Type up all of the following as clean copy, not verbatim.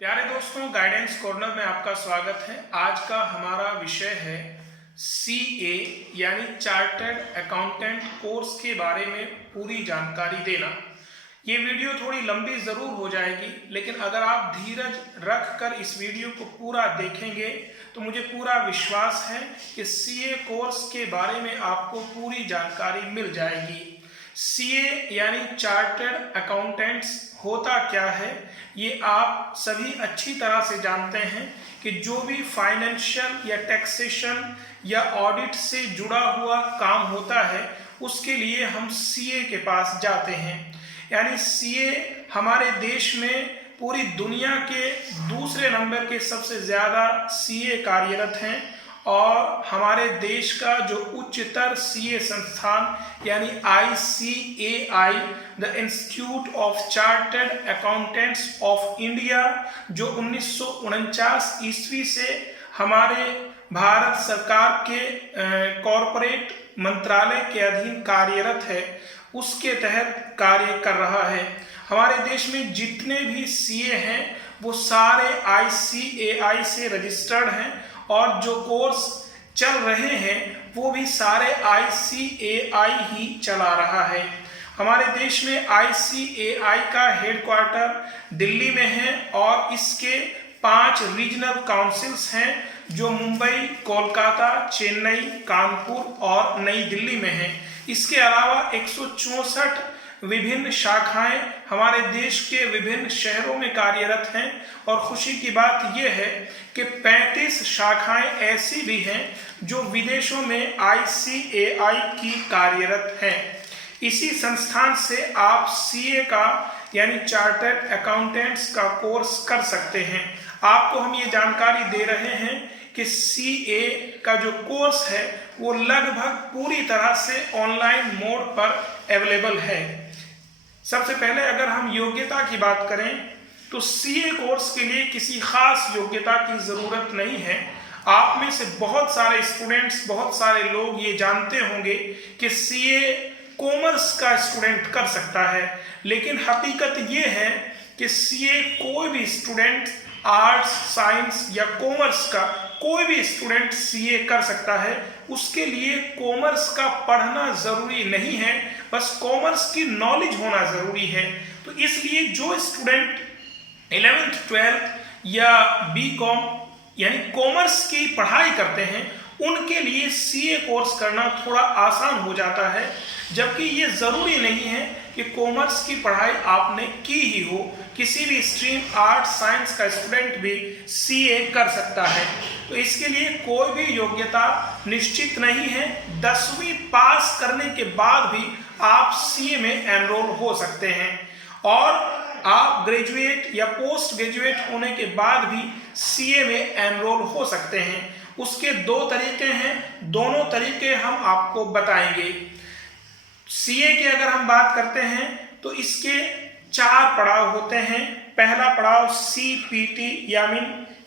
प्यारे दोस्तों, guidance corner में आपका स्वागत है। आज का हमारा विषय है CA यानी चार्टर्ड अकाउंटेंट कोर्स के बारे में पूरी जानकारी देना। ये वीडियो थोड़ी लंबी ज़रूर हो जाएगी, लेकिन अगर आप धीरज रख कर इस वीडियो को पूरा देखेंगे तो मुझे पूरा विश्वास है कि CA कोर्स के बारे में आपको पूरी जानकारी मिल जाएगी। CA यानी चार्टर्ड अकाउंटेंट्स होता क्या है, ये आप सभी अच्छी तरह से जानते हैं कि जो भी फाइनेंशियल या टैक्सेशन या ऑडिट से जुड़ा हुआ काम होता है उसके लिए हम CA के पास जाते हैं। यानी CA हमारे देश में पूरी दुनिया के दूसरे नंबर के सबसे ज़्यादा CA कार्यरत हैं और हमारे देश का जो उच्चतर CA संस्थान यानी ICAI the institute of chartered accountants of India जो 1949 ईस्वी से हमारे भारत सरकार के कॉरपोरेट मंत्रालय के अधीन कार्यरत है, उसके तहत कार्य कर रहा है। हमारे देश में जितने भी CA हैं वो सारे ICAI से रजिस्टर्ड हैं और जो कोर्स चल रहे हैं वो भी सारे ICAI ही चला रहा है। हमारे देश में ICAI का हेडक्वार्टर दिल्ली में है और इसके 5 रीजनल काउंसिल्स हैं जो मुंबई, कोलकाता, चेन्नई, कानपुर और नई दिल्ली में हैं। इसके अलावा 164 विभिन्न शाखाएं हमारे देश के विभिन्न शहरों में कार्यरत हैं और खुशी की बात यह है कि 35 शाखाएं ऐसी भी हैं जो विदेशों में ICAI की कार्यरत हैं। इसी संस्थान से आप CA का यानी चार्टर्ड अकाउंटेंट्स का कोर्स कर सकते हैं। आपको हम ये जानकारी दे रहे हैं कि CA का जो कोर्स है वो लगभग पूरी तरह से ऑनलाइन मोड पर अवेलेबल है। सबसे पहले अगर हम योग्यता की बात करें तो CA कोर्स के लिए किसी खास योग्यता की ज़रूरत नहीं है। आप में से बहुत सारे स्टूडेंट्स, बहुत सारे लोग ये जानते होंगे कि CA कॉमर्स का स्टूडेंट कर सकता है, लेकिन हकीकत ये है कि CA कोई भी स्टूडेंट आर्ट्स, साइंस या कॉमर्स का कोई भी स्टूडेंट CA कर सकता है। उसके लिए कॉमर्स का पढ़ना ज़रूरी नहीं है, बस कॉमर्स की नॉलेज होना ज़रूरी है। तो इसलिए जो स्टूडेंट 11th 12th या BCom यानी कॉमर्स की पढ़ाई करते हैं उनके लिए CA कोर्स करना थोड़ा आसान हो जाता है, जबकि ये ज़रूरी नहीं है कि कॉमर्स की पढ़ाई आपने की ही हो। किसी भी स्ट्रीम आर्ट्स, साइंस का स्टूडेंट भी CA कर सकता है। तो इसके लिए कोई भी योग्यता निश्चित नहीं है। 10वीं पास करने के बाद भी आप CA में एनरोल हो सकते हैं और आप ग्रेजुएट या पोस्ट ग्रेजुएट होने के बाद भी CA में एनरोल हो सकते हैं। उसके 2 तरीके हैं, दोनों तरीके हम आपको बताएंगे। CA की अगर हम बात करते हैं तो इसके 4 पड़ाव होते हैं। पहला पड़ाव CPT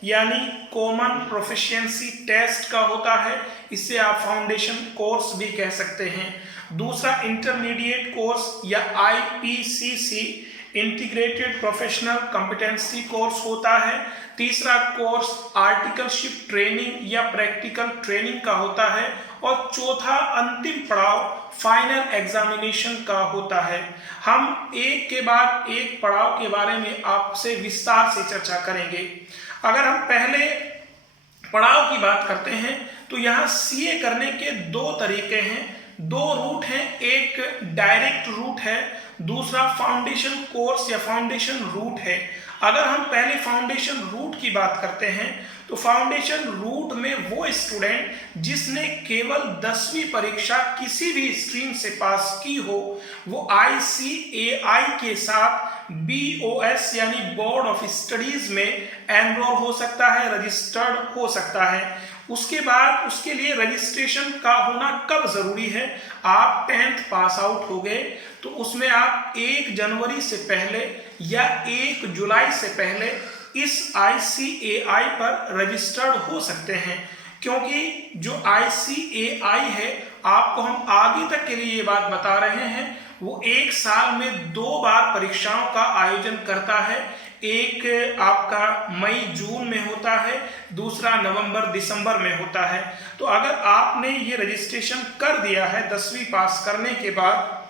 यानी कॉमन प्रोफिशिएंसी टेस्ट का होता है, इसे आप फाउंडेशन कोर्स भी कह सकते हैं। दूसरा इंटरमीडिएट कोर्स या IPCC integrated professional competency course होता है। तीसरा कोर्स आर्टिकलशिप ट्रेनिंग या प्रैक्टिकल ट्रेनिंग का होता है और चौथा अंतिम पड़ाव फाइनल एग्जामिनेशन का होता है। हम एक के बाद एक पड़ाव के बारे में आपसे विस्तार से चर्चा करेंगे। अगर हम पहले पड़ाव की बात करते हैं तो यहाँ CA करने के 2 तरीके हैं, 2 रूट हैं। एक डायरेक्ट रूट है, दूसरा फाउंडेशन कोर्स या फाउंडेशन रूट है। अगर हम पहले फाउंडेशन रूट की बात करते हैं तो फाउंडेशन रूट में वो स्टूडेंट जिसने केवल 10वीं परीक्षा किसी भी स्ट्रीम से पास की हो वो ICAI के साथ BOS यानी बोर्ड ऑफ स्टडीज में एनरोल हो सकता है, रजिस्टर्ड हो सकता है। उसके बाद उसके लिए रजिस्ट्रेशन का होना कब ज़रूरी है, आप 10th पास आउट हो गए तो उसमें आप 1 जनवरी से पहले या 1 जुलाई से पहले इस ICAI पर रजिस्टर्ड हो सकते हैं, क्योंकि जो ICAI है आपको हम आगे तक के लिए ये बात बता रहे हैं, वो 1 साल में 2 बार परीक्षाओं का आयोजन करता है। एक आपका मई जून में होता है, दूसरा नवंबर दिसंबर में होता है। तो अगर आपने ये रजिस्ट्रेशन कर दिया है 10वीं पास करने के बाद,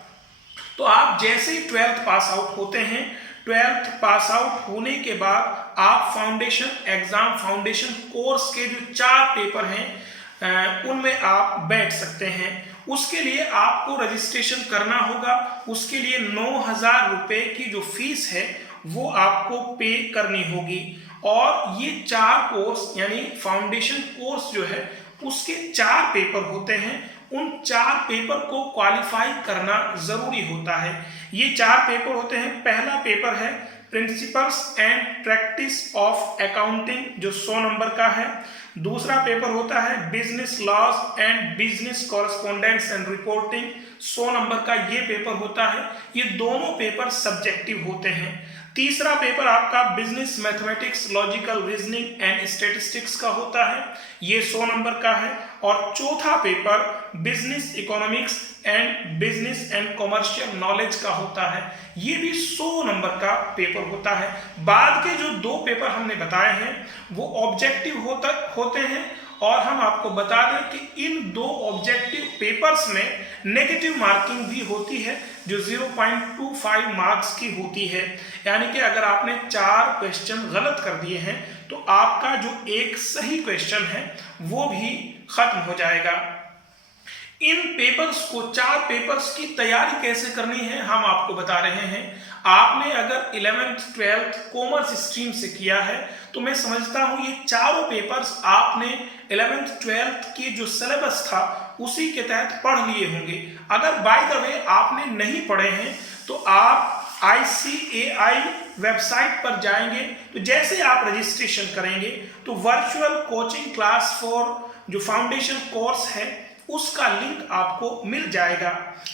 तो आप जैसे ही 12th पास आउट होते हैं, 12th पास आउट होने के बाद आप फाउंडेशन एग्जाम, फाउंडेशन कोर्स के जो 4 पेपर हैं उनमें आप बैठ सकते हैं। उसके लिए आपको रजिस्ट्रेशन करना होगा। उसके लिए 9,000 रुपये की जो फीस है वो आपको पे करनी होगी। और ये 4 कोर्स यानी फाउंडेशन कोर्स जो है उसके 4 पेपर होते हैं। उन 4 पेपर को क्वालिफाई करना जरूरी होता है। ये 4 पेपर होते हैं। पहला पेपर है principles and practice of accounting जो 100 नंबर का है। दूसरा पेपर होता है business laws and business correspondence and reporting, 100 number का ये पेपर होता है। ये दोनों पेपर सब्जेक्टिव होते हैं। तीसरा पेपर आपका business mathematics, logical reasoning and statistics का होता है, ये 100 नंबर का है। और चौथा paper business economics and business and commercial knowledge का होता है, ये भी 100 नंबर का पेपर होता है। बाद के जो 2 पेपर हमने बताए हैं वो ऑब्जेक्टिव होते हैं। और हम आपको बता दें कि इन 2 ऑब्जेक्टिव पेपर्स में नेगेटिव मार्किंग भी होती है जो 0.25 मार्क्स की होती है। यानी कि अगर आपने 4 क्वेश्चन गलत कर दिए हैं तो आपका जो एक सही क्वेश्चन है वो भी खत्म हो जाएगा। इन पेपर्स को 4 पेपर्स की तैयारी कैसे करनी है हम आपको बता रहे हैं। आपने अगर 11th 12th कॉमर्स स्ट्रीम से किया है तो मैं समझता हूं ये चारों पेपर्स आपने 11th 12th की जो सिलेबस था उसी के तहत पढ़ लिए होंगे। अगर बाय द वे आपने नहीं पढ़े हैं तो आप ICAI वेबसाइट पर जाएंगे तो जैसे आप रजिस्ट्रेशन करेंगे तो वर्चुअल कोचिंग क्लास फॉर जो फाउंडेशन कोर्स है उसका लिंक आपको मिल जाएगा।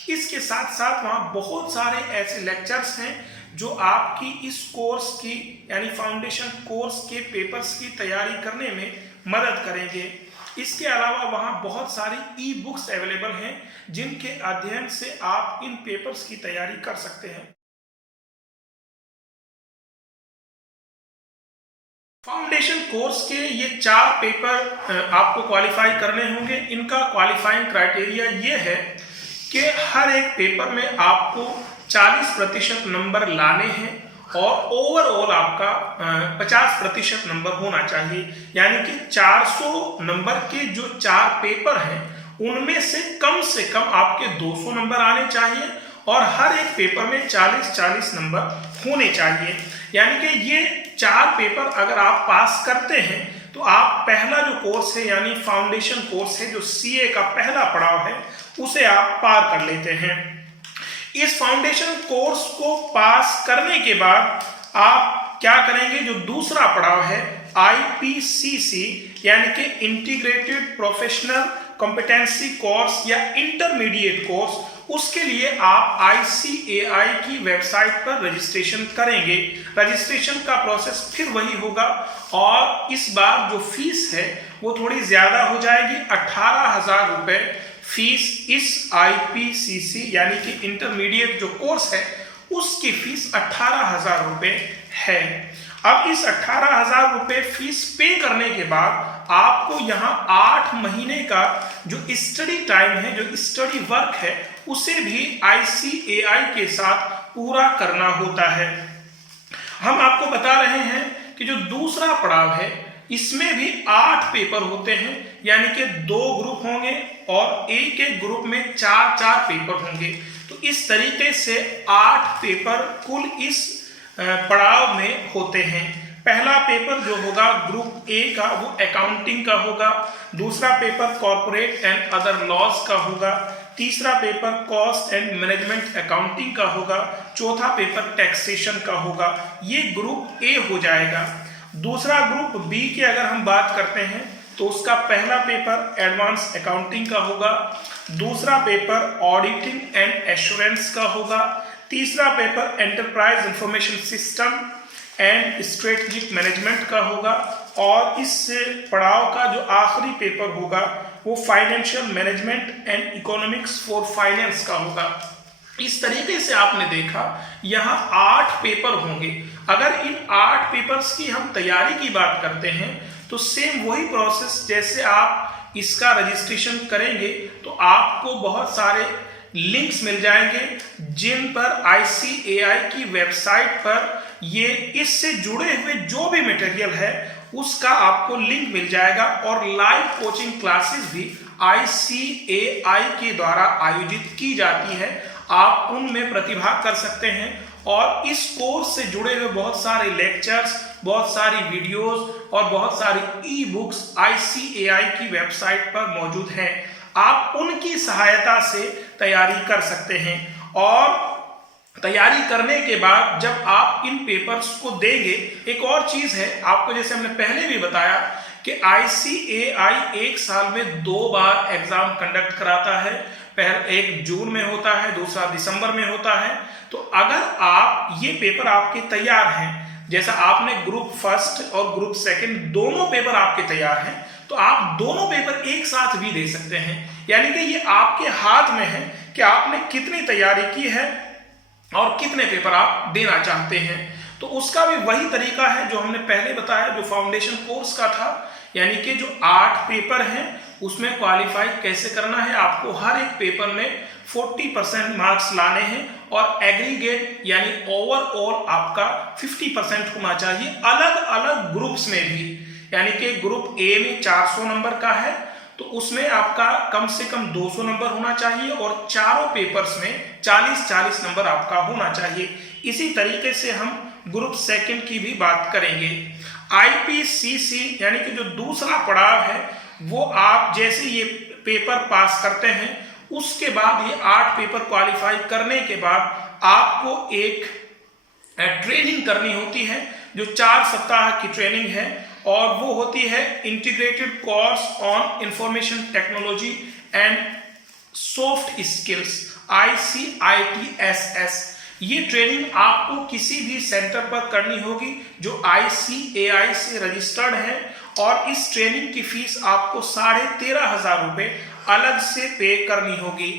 इसके साथ साथ वहाँ बहुत सारे ऐसे लेक्चर्स हैं जो आपकी इस कोर्स की यानी फाउंडेशन कोर्स के पेपर्स की तैयारी करने में मदद करेंगे। इसके अलावा वहाँ बहुत सारी ई-बुक्स अवेलेबल हैं जिनके अध्ययन से आप इन पेपर्स की तैयारी कर सकते हैं। फाउंडेशन कोर्स के ये 4 पेपर आपको क्वालिफाई करने होंगे। इनका क्वालिफाइंग क्राइटेरिया ये है कि हर एक पेपर में आपको 40% नंबर लाने हैं और ओवरऑल आपका 50% नंबर होना चाहिए। यानी कि 400 नंबर के जो 4 पेपर हैं उनमें से कम आपके 200 नंबर आने चाहिए और हर एक पेपर में 40-40 नंबर होने चाहिए। यानी कि ये 4 पेपर अगर आप पास करते हैं तो आप पहला जो कोर्स है यानी फाउंडेशन कोर्स है जो CA का पहला पड़ाव है उसे आप पार कर लेते हैं। इस फाउंडेशन कोर्स को पास करने के बाद आप क्या करेंगे, जो दूसरा पड़ाव है IPCC यानी कि इंटीग्रेटेड प्रोफेशनल कॉम्पिटेंसी कोर्स या इंटरमीडिएट कोर्स, उसके लिए आप ICAI की वेबसाइट पर रजिस्ट्रेशन करेंगे। रजिस्ट्रेशन का प्रोसेस फिर वही होगा और इस बार जो फीस है वो थोड़ी ज्यादा हो जाएगी। 18,000 रुपये फीस इस IPCC यानी कि इंटरमीडिएट जो कोर्स है उसकी फीस 18,000 रुपये है। अब इस 18,000 रुपये फीस पे करने के बाद आपको यहाँ 8 महीने का जो स्टडी टाइम है, जो स्टडी वर्क है, उसे भी ICAI के साथ पूरा करना होता है। हम आपको बता रहे हैं कि जो दूसरा पड़ाव है इसमें भी 8 पेपर होते हैं, यानी कि 2 ग्रुप होंगे और एक एक ग्रुप में 4-4 पेपर होंगे। तो इस तरीके से 8 पेपर कुल इस पड़ाव में होते हैं। पहला पेपर जो होगा ग्रुप A का वो अकाउंटिंग का होगा, दूसरा paper corporate and other laws का होगा, तीसरा paper cost and management accounting का होगा, चौथा पेपर टैक्सेशन का होगा। ये ग्रुप A हो जाएगा। दूसरा ग्रुप B की अगर हम बात करते हैं तो उसका पहला पेपर एडवांस अकाउंटिंग का होगा, दूसरा पेपर ऑडिटिंग एंड एश्योरेंस का होगा, तीसरा paper enterprise information system and strategic management का होगा और इस पड़ाव का जो आखिरी पेपर होगा वो financial management and economics for finance का होगा। इस तरीके से आपने देखा यहाँ 8 पेपर होंगे। अगर इन 8 पेपर्स की हम तैयारी की बात करते हैं तो सेम वही प्रोसेस, जैसे आप इसका रजिस्ट्रेशन करेंगे तो आपको बहुत सारे लिंक्स मिल जाएंगे जिन पर ICAI की वेबसाइट पर ये इससे जुड़े हुए जो भी मटेरियल है उसका आपको लिंक मिल जाएगा, और लाइव कोचिंग क्लासेस भी ICAI के द्वारा आयोजित की जाती है। आप उनमें प्रतिभाग कर सकते हैं और इस कोर्स से जुड़े हुए बहुत सारे लेक्चर्स, बहुत सारी वीडियोस और बहुत सारी ई बुक्स ICAI की वेबसाइट पर मौजूद हैं। आप उनकी सहायता से तैयारी कर सकते हैं, और तैयारी करने के बाद जब आप इन पेपर्स को देंगे, एक और चीज है आपको, जैसे हमने पहले भी बताया कि ICAI एक साल में 2 बार एग्जाम कंडक्ट कराता है। पहला एक जून में होता है, दूसरा दिसंबर में होता है। तो अगर आप ये पेपर आपके तैयार हैं, जैसा आपने ग्रुप फर्स्ट और ग्रुप सेकंड दोनों पेपर आपके तैयार हैं, तो आप दोनों पेपर एक साथ भी दे सकते हैं। यानी कि ये आपके हाथ में है कि आपने कितनी तैयारी की है और कितने पेपर आप देना चाहते हैं। तो उसका भी वही तरीका है जो हमने पहले बताया, जो फाउंडेशन कोर्स का था। यानी कि जो 8 पेपर हैं उसमें क्वालिफाई कैसे करना है, आपको हर एक पेपर में 40% मार्क्स लाने हैं, और एग्रीगेट यानी ओवरऑल आपका 50% होना चाहिए अलग अलग ग्रुप्स में भी। यानी कि ग्रुप ए में 400 नंबर का है तो उसमें आपका कम से कम 200 नंबर होना चाहिए, और चारों पेपर्स में 40-40 नंबर आपका होना चाहिए। इसी तरीके से हम ग्रुप सेकंड की भी बात करेंगे। IPCC यानी कि जो दूसरा पड़ाव है, वो आप जैसे ये पेपर पास करते हैं उसके बाद ये 8 पेपर क्वालिफाई करने के बाद आपको एक ट्रेनिंग करनी होती है, जो 4 सप्ताह की ट्रेनिंग है, और वो होती है integrated course on information technology and soft skills ICITSS। ये ट्रेनिंग आपको किसी भी सेंटर पर करनी होगी जो ICAI से रजिस्टर्ड है, और इस ट्रेनिंग की फीस आपको 13,500 रुपए अलग से पे करनी होगी।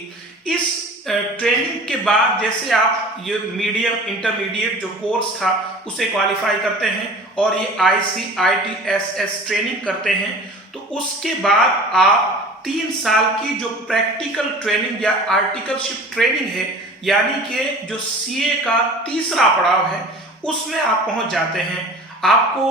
इस ट्रेनिंग के बाद जैसे आप ये मीडियम इंटरमीडिएट जो कोर्स था उसे क्वालिफाई करते हैं और ये ICITSS ट्रेनिंग करते हैं, तो उसके बाद आप 3 साल की जो प्रैक्टिकल ट्रेनिंग या आर्टिकलशिप ट्रेनिंग है, यानी कि जो CA का तीसरा पड़ाव है, उसमें आप पहुंच जाते हैं। आपको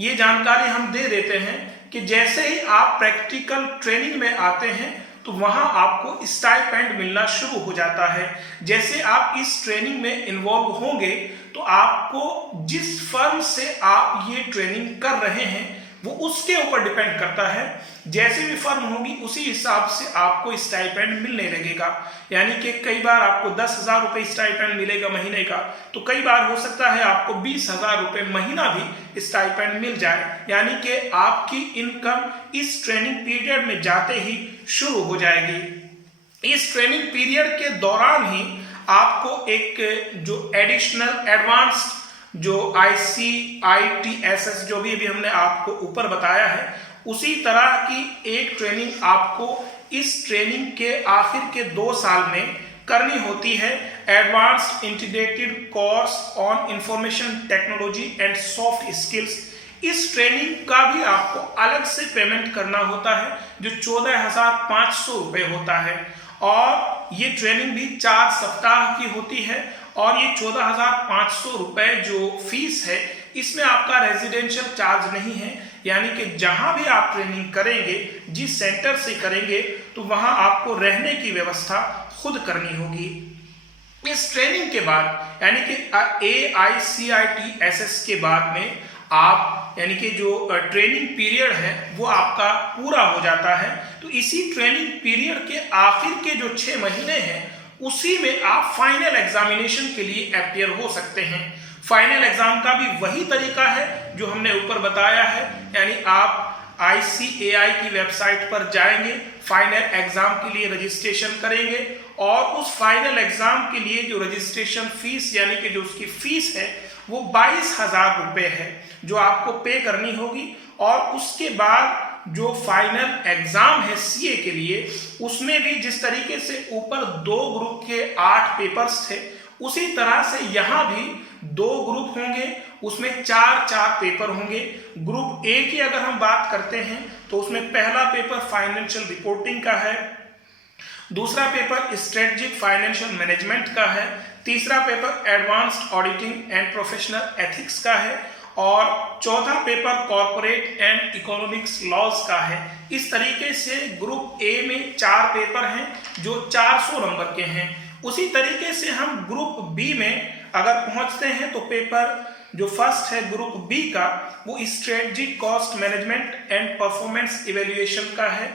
ये जानकारी हम दे देते हैं कि जैसे ही आप प्रैक्टिकल ट्रेनिंग में आते हैं तो वहां आपको स्टाइपेंड मिलना शुरू हो जाता है। जैसे आप इस ट्रेनिंग में इन्वॉल्व होंगे तो आपको जिस फर्म से आप ये ट्रेनिंग कर रहे हैं वो उसके ऊपर डिपेंड करता है। जैसे भी फर्म होगी उसी हिसाब से आपको स्टाइपेंड मिलने लगेगा। यानी कि कई बार आपको 10,000 रुपये स्टाइपेंड मिलेगा महीने का, तो कई बार हो सकता है आपको 20,000 रुपये महीना भी स्टाइपेंड मिल जाए। यानी कि आपकी इनकम इस ट्रेनिंग पीरियड में जाते ही शुरू हो जाएगी। इस ट्रेनिंग पीरियड के दौरान ही आपको एक जो एडिशनल एडवांस जो ICITSS जो भी अभी हमने आपको ऊपर बताया है, उसी तरह की एक ट्रेनिंग आपको इस ट्रेनिंग के आखिर के 2 साल में करनी होती है। Advanced integrated course on information technology and soft skills. इस ट्रेनिंग का भी आपको अलग से पेमेंट करना होता है जो 14,500 रुपये होता है, और ये ट्रेनिंग भी 4 सप्ताह की होती है। और ये 14,500 रुपये जो फीस है इसमें आपका रेजिडेंशियल चार्ज नहीं है। यानी कि जहां भी आप ट्रेनिंग करेंगे, जिस सेंटर से करेंगे, तो वहां आपको रहने की व्यवस्था खुद करनी होगी। इस ट्रेनिंग के बाद यानी कि AICITSS के बाद में आप यानी कि जो ट्रेनिंग पीरियड है वो आपका पूरा हो जाता है। तो इसी ट्रेनिंग पीरियड के आखिर के जो 6 महीने हैं उसी में आप फाइनल एग्जामिनेशन के लिए अपियर हो सकते हैं। फाइनल एग्जाम का भी वही तरीका है जो हमने ऊपर बताया है। यानी आप ICAI की वेबसाइट पर जाएंगे, फाइनल एग्जाम के लिए रजिस्ट्रेशन करेंगे, और उस फाइनल एग्जाम के लिए जो रजिस्ट्रेशन फीस यानी कि जो उसकी फीस है वो 22,000 रुपये है जो आपको पे करनी होगी। और उसके बाद जो फाइनल एग्जाम है CA के लिए, उसमें भी जिस तरीके से ऊपर 2 ग्रुप के 8 पेपर्स थे, उसी तरह से यहाँ भी 2 ग्रुप होंगे, उसमें 4 पेपर होंगे। ग्रुप ए की अगर हम बात करते हैं तो उसमें पहला पेपर फाइनेंशियल रिपोर्टिंग का है, दूसरा पेपर स्ट्रेटेजिक फाइनेंशियल मैनेजमेंट का है, तीसरा paper advanced auditing and professional ethics का है और चौथा paper corporate and economics laws का है। इस तरीके से ग्रुप ए में 4 पेपर हैं जो 400 नंबर के हैं। उसी तरीके से हम ग्रुप बी में अगर पहुंचते हैं तो पेपर जो फर्स्ट है ग्रुप बी का वो strategic cost management and performance evaluation का है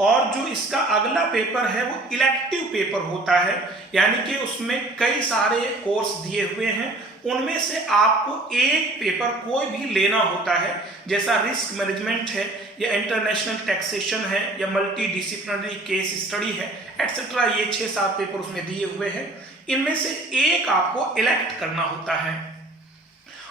और जो इसका अगला पेपर है वो इलेक्टिव पेपर होता है, यानी कि उसमें कई सारे कोर्स दिए हुए हैं, उनमें से आपको एक पेपर कोई भी लेना होता है, जैसा रिस्क मैनेजमेंट है या इंटरनेशनल टैक्सेशन है या मल्टी डिसिप्लिनरी केस स्टडी है एटसेट्रा। ये 6-7 पेपर उसमें दिए हुए हैं, इनमें से एक आपको इलेक्ट करना होता है।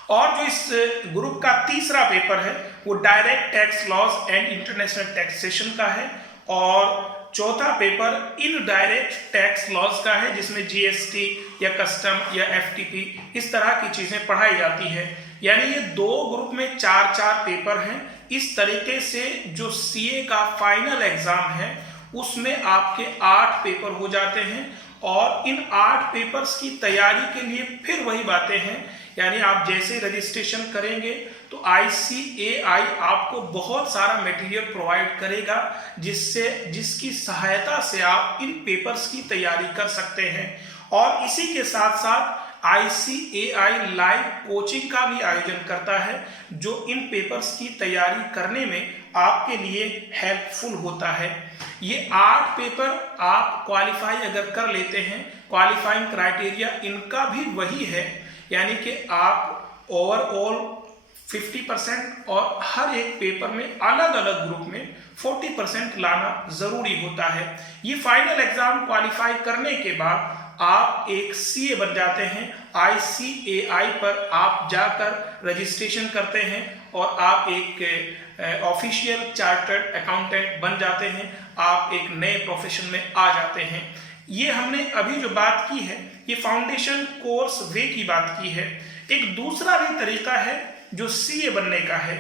और जो इस ग्रुप का तीसरा पेपर है वो direct tax laws and international taxation का है और चौथा पेपर इनडायरेक्ट टैक्स लॉज का है, जिसमें जीएसटी या कस्टम या एफटीपी इस तरह की चीजें पढ़ाई जाती है। यानी ये 2 ग्रुप में 4 पेपर हैं। इस तरीके से जो सीए का फाइनल एग्जाम है उसमें आपके 8 पेपर हो जाते हैं और इन 8 पेपर्स की तैयारी के लिए फिर वही बातें हैं, यानी आप जैसे रजिस्ट्रेशन करेंगे तो ICAI आपको बहुत सारा मटेरियल प्रोवाइड करेगा जिसकी सहायता से आप इन पेपर्स की तैयारी कर सकते हैं। और इसी के साथ साथ ICAI लाइव कोचिंग का भी आयोजन करता है जो इन पेपर्स की तैयारी करने में आपके लिए हेल्पफुल होता है। ये 8 पेपर आप क्वालिफाई अगर कर लेते हैं, क्वालिफाइंग क्राइटेरिया इनका भी वही है, यानी कि आप ओवरऑल 50% और हर एक पेपर में अलग अलग ग्रुप में 40% लाना जरूरी होता है। ये फाइनल एग्जाम क्वालिफाई करने के बाद आप एक सीए बन जाते हैं। ICAI पर आप जाकर रजिस्ट्रेशन करते हैं और आप एक ऑफिशियल चार्टर्ड अकाउंटेंट बन जाते हैं, आप एक नए प्रोफेशन में आ जाते हैं। ये हमने अभी जो बात की है ये फाउंडेशन कोर्स वे की बात की है। एक दूसरा भी तरीका है जो सीए बनने का है,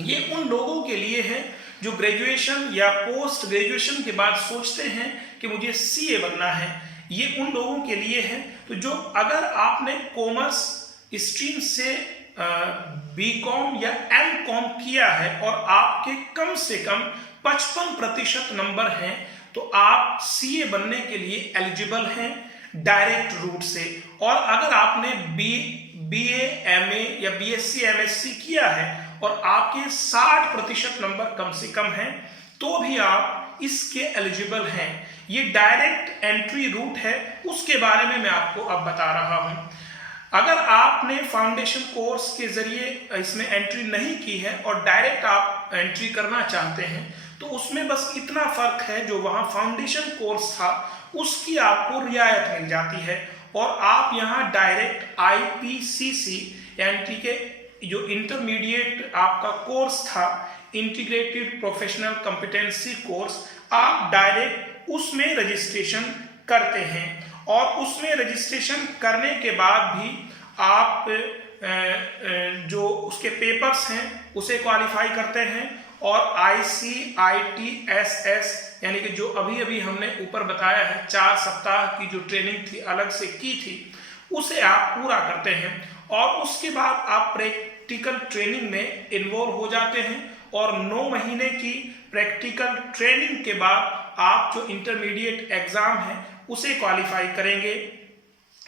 ये उन लोगों के लिए है जो ग्रेजुएशन या पोस्ट ग्रेजुएशन के बाद सोचते हैं कि मुझे सीए बनना है। ये उन लोगों के लिए है तो जो अगर आपने कॉमर्स स्ट्रीम से बीकॉम या एमकॉम किया है और आपके कम से कम 55% नंबर हैं तो आप सीए बनने के लिए एलिजिबल हैं डायरेक्ट रूट से। और अगर आपने BA MA या BSc MSc किया है और आपके 60% नंबर कम से कम हैं तो भी आप इसके एलिजिबल हैं। ये डायरेक्ट एंट्री रूट है, उसके बारे में मैं आपको अब बता रहा हूं। अगर आपने फाउंडेशन कोर्स के जरिए इसमें एंट्री नहीं की है और डायरेक्ट आप एंट्री करना चाहते हैं तो उसमें बस इतना फर्क है, जो वहां फाउंडेशन कोर्स था उसकी आपको रियायत मिल जाती है और आप यहां डायरेक्ट IPCC यानी कि जो इंटरमीडिएट आपका कोर्स था इंटीग्रेटेड प्रोफेशनल कॉम्पिटेंसी कोर्स, आप डायरेक्ट उसमें रजिस्ट्रेशन करते हैं और उसमें रजिस्ट्रेशन करने के बाद भी आप जो उसके पेपर्स हैं उसे क्वालिफाई करते हैं और ICITSS यानी कि जो अभी हमने ऊपर बताया है 4 सप्ताह की जो ट्रेनिंग थी अलग से की थी उसे आप पूरा करते हैं और उसके बाद आप प्रैक्टिकल ट्रेनिंग में इन्वॉल्व हो जाते हैं और 9 महीने की प्रैक्टिकल ट्रेनिंग के बाद आप जो इंटरमीडिएट एग्जाम है उसे क्वालिफाई करेंगे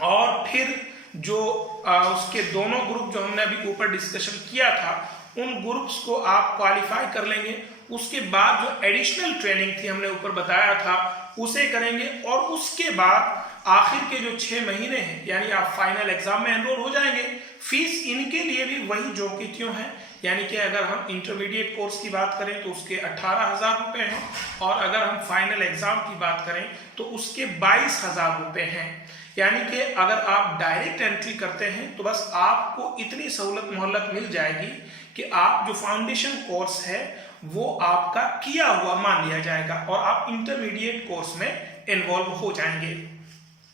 और फिर जो उसके दोनों ग्रुप जो हमने अभी ऊपर डिस्कशन किया था उन ग्रुप्स को आप क्वालिफाई कर लेंगे। उसके बाद जो एडिशनल ट्रेनिंग थी हमने ऊपर बताया था उसे करेंगे और उसके बाद आखिर के जो 6 महीने हैं यानी आप फाइनल एग्जाम में एनरोल हो जाएंगे। फीस इनके लिए भी वही जो की त्यों है, यानी कि अगर हम इंटरमीडिएट कोर्स की बात करें तो उसके 18,000 रुपये हैं और अगर हम फाइनल एग्जाम की बात करें तो उसके 22,000 रुपये हैं। यानी कि अगर आप डायरेक्ट एंट्री करते हैं तो बस आपको इतनी सहूलत मोहलत मिल जाएगी कि आप जो फाउंडेशन कोर्स है वो आपका किया हुआ मान लिया जाएगा और आप इंटरमीडिएट कोर्स में इन्वॉल्व हो जाएंगे।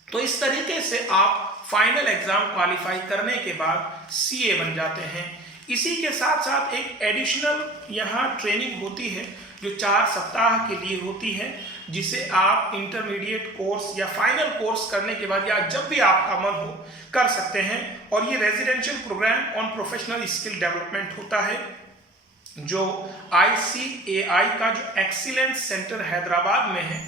तो इस तरीके से आप फाइनल एग्जाम क्वालिफाई करने के बाद सीए बन जाते हैं। इसी के साथ साथ एक एडिशनल यहाँ ट्रेनिंग होती है जो 4 सप्ताह के लिए होती है, जिसे आप इंटरमीडिएट कोर्स या फाइनल कोर्स करने के बाद या जब भी आपका मन हो कर सकते हैं। और ये residential programme on professional skill development होता है जो ICAI का जो एक्सीलेंस सेंटर हैदराबाद में है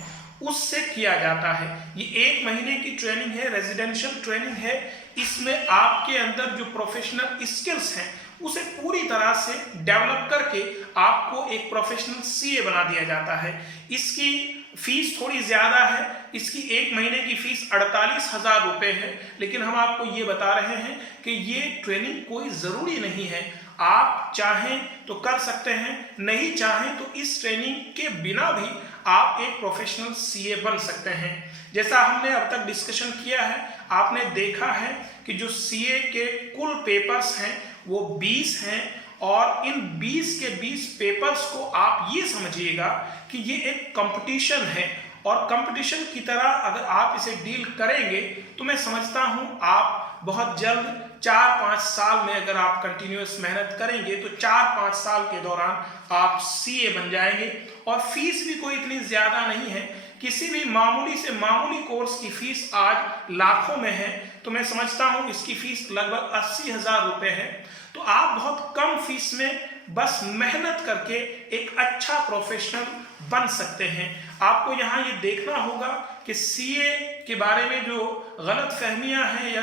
उससे किया जाता है। ये 1 महीने की ट्रेनिंग है, रेजिडेंशियल ट्रेनिंग है। इसमें आपके अंदर जो प्रोफेशनल स्किल्स हैं उसे पूरी तरह से डेवलप करके आपको एक प्रोफेशनल सीए बना दिया जाता है। इसकी फीस थोड़ी ज्यादा है, इसकी 1 महीने की फीस 48,000 रुपये है। लेकिन हम आपको ये बता रहे हैं कि ये ट्रेनिंग कोई जरूरी नहीं है, आप चाहें तो कर सकते हैं, नहीं चाहें तो इस ट्रेनिंग के बिना भी आप एक प्रोफेशनल सीए बन सकते हैं। जैसा हमने अब तक डिस्कशन किया है, आपने देखा है कि जो सीए के कुल पेपर्स हैं वो 20 हैं और इन 20 के 20 पेपर्स को आप ये समझिएगा कि ये एक कंपटीशन है और कंपटीशन की तरह अगर आप इसे डील करेंगे तो मैं समझता हूं आप बहुत जल्द 4-5 साल में अगर आप कंटिन्यूअस मेहनत करेंगे तो 4-5 साल के दौरान आप सीए बन जाएंगे। और फीस भी कोई इतनी ज्यादा नहीं है, किसी भी मामूली से मामूली कोर्स की फीस आज लाखों में है, तो मैं समझता हूं इसकी फीस लगभग 80,000 रुपये है। तो आप बहुत कम फीस में बस मेहनत करके एक अच्छा प्रोफेशनल बन सकते हैं। आपको यहाँ ये देखना होगा कि सीए के बारे में जो गलत फहमियां हैं या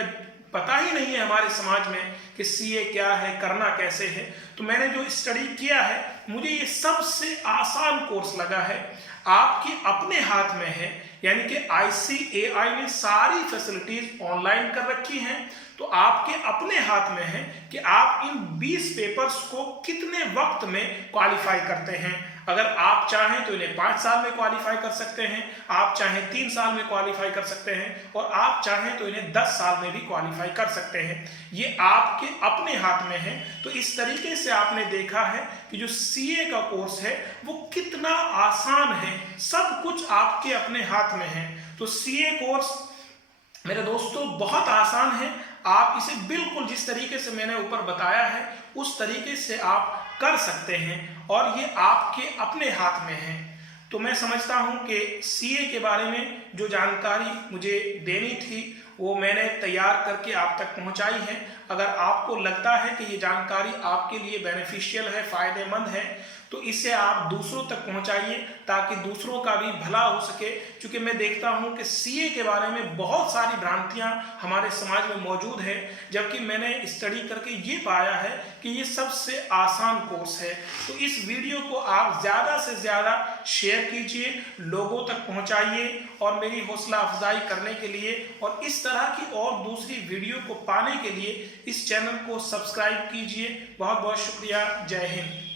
पता ही नहीं है हमारे समाज में कि सीए क्या है, करना कैसे है, तो मैंने जो स्टडी किया है मुझे ये सबसे आसान कोर्स लगा है। आपके अपने हाथ में है, यानी कि ICAI ने सारी फैसिलिटीज ऑनलाइन कर रखी हैं, तो आपके अपने हाथ में है कि आप इन 20 पेपर्स को कितने वक्त में क्वालिफाई करते हैं। अगर आप चाहें तो इन्हें 5 साल में क्वालिफाई कर सकते हैं, आप चाहें 3 साल में क्वालिफाई कर सकते हैं और आप चाहें तो इन्हें 10 साल में भी क्वालिफाई कर सकते हैं। ये आपके अपने हाथ में है। तो इस तरीके से आपने देखा है कि जो सीए का कोर्स है वो कितना आसान है, सब कुछ आपके अपने हाथ में है। तो सीए कोर्स मेरे दोस्तों बहुत आसान है, आप इसे बिल्कुल जिस तरीके से मैंने ऊपर बताया है उस तरीके से आप कर सकते हैं और ये आपके अपने हाथ में है। तो मैं समझता हूं कि सीए के बारे में जो जानकारी मुझे देनी थी वो मैंने तैयार करके आप तक पहुंचाई है। अगर आपको लगता है कि ये जानकारी आपके लिए बेनिफिशियल है, फायदेमंद है, तो इसे आप दूसरों तक पहुंचाइए ताकि दूसरों का भी भला हो सके। क्योंकि मैं देखता हूं कि सीए के बारे में बहुत सारी भ्रांतियां हमारे समाज में मौजूद है, जबकि मैंने स्टडी करके ये पाया है कि ये सबसे आसान कोर्स है। तो इस वीडियो को आप ज़्यादा से ज़्यादा शेयर कीजिए, लोगों तक पहुँचाइए और मेरी हौसला अफजाई करने के लिए और इस तरह की और दूसरी वीडियो को पाने के लिए इस चैनल को सब्सक्राइब कीजिए। बहुत बहुत शुक्रिया। जय हिंद।